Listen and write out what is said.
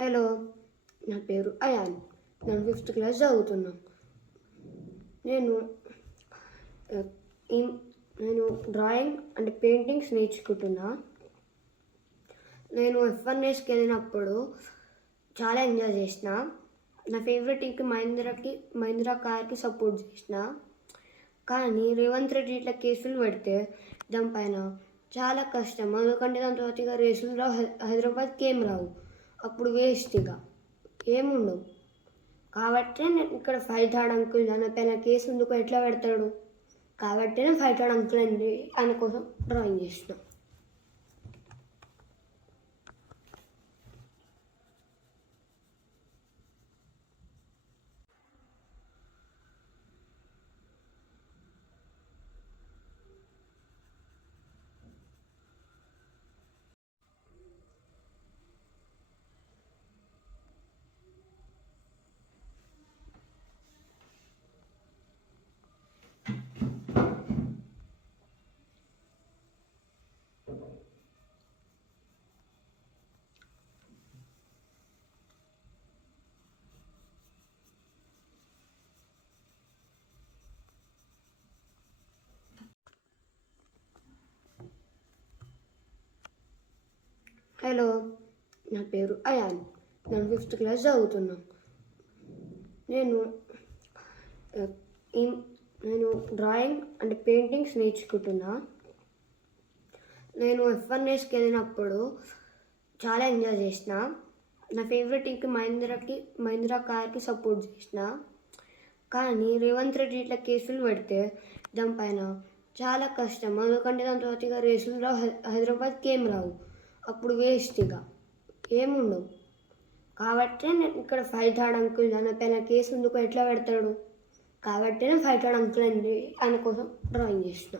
Hello, నా పేరు ion. నేను 5th క్లాస్ చదువుతున్నా. నేను ఆహ్, ఇం నేను డ్రాయింగ్ అండ్ పెయింటింగ్స్ నేర్చుకుంటున్నా. నేను F1 వెళ్ళినప్పుడు చాలా ఎంజాయ్ చేసిన. నా ఫేవరెట్ టీమ్‌కి మహీంద్రా కార్‌కి సపోర్ట్ చేసిన. కానీ రేవంత్ రెడ్డి ఇట్లా కేసులు పెడితే దానిపైన చాలా కష్టం. ఎందుకంటే దాని తర్వాత ఇక రేసులు రావు, హైదరాబాద్‌కి ఏం రావు. అప్పుడు వేస్ట్ ఇక ఏముండవు. కాబట్టే నేను ఇక్కడ ఫైట్ ఆడ అంకుల్ నా పైన కేసు ఎందుకు ఎట్లా పెడతాడు, కాబట్టి నేను ఫైట్ ఆడ అంకుల్ అండి ఆయన కోసం డ్రాయింగ్ చేసిన. హలో, నా పేరు అయాన్. నేను 5th క్లాస్ చదువుతున్నా. నేను ఆహ్, ఇం నేను డ్రాయింగ్ అండ్ పెయింటింగ్స్ నేర్చుకుంటున్నా. నేను F1 వెళ్ళినప్పుడు చాలా ఎంజాయ్ చేసిన. నా ఫేవరెట్ టీమ్‌కి మహీంద్రా కార్‌కి సపోర్ట్ చేసిన. కానీ రేవంత్ రెడ్డి ఇట్లా కేసులు పెడితే దానిపైన చాలా కష్టం. ఎందుకంటే దాని తర్వాత ఇక రేసులు రావు, హైదరాబాద్‌కి ఏం రావు. అప్పుడు వేస్ట్ ఇక ఏముండవు. కాబట్టే నేను ఇక్కడ ఫైట్ ఆడ అంకుల్ నా పైన కేసు ఎందుకు ఎట్లా పెడతాడు, కాబట్టే నేను ఫైట్ ఆడ అంకుల్ అండి ఆయన కోసం డ్రాయింగ్ చేసిన.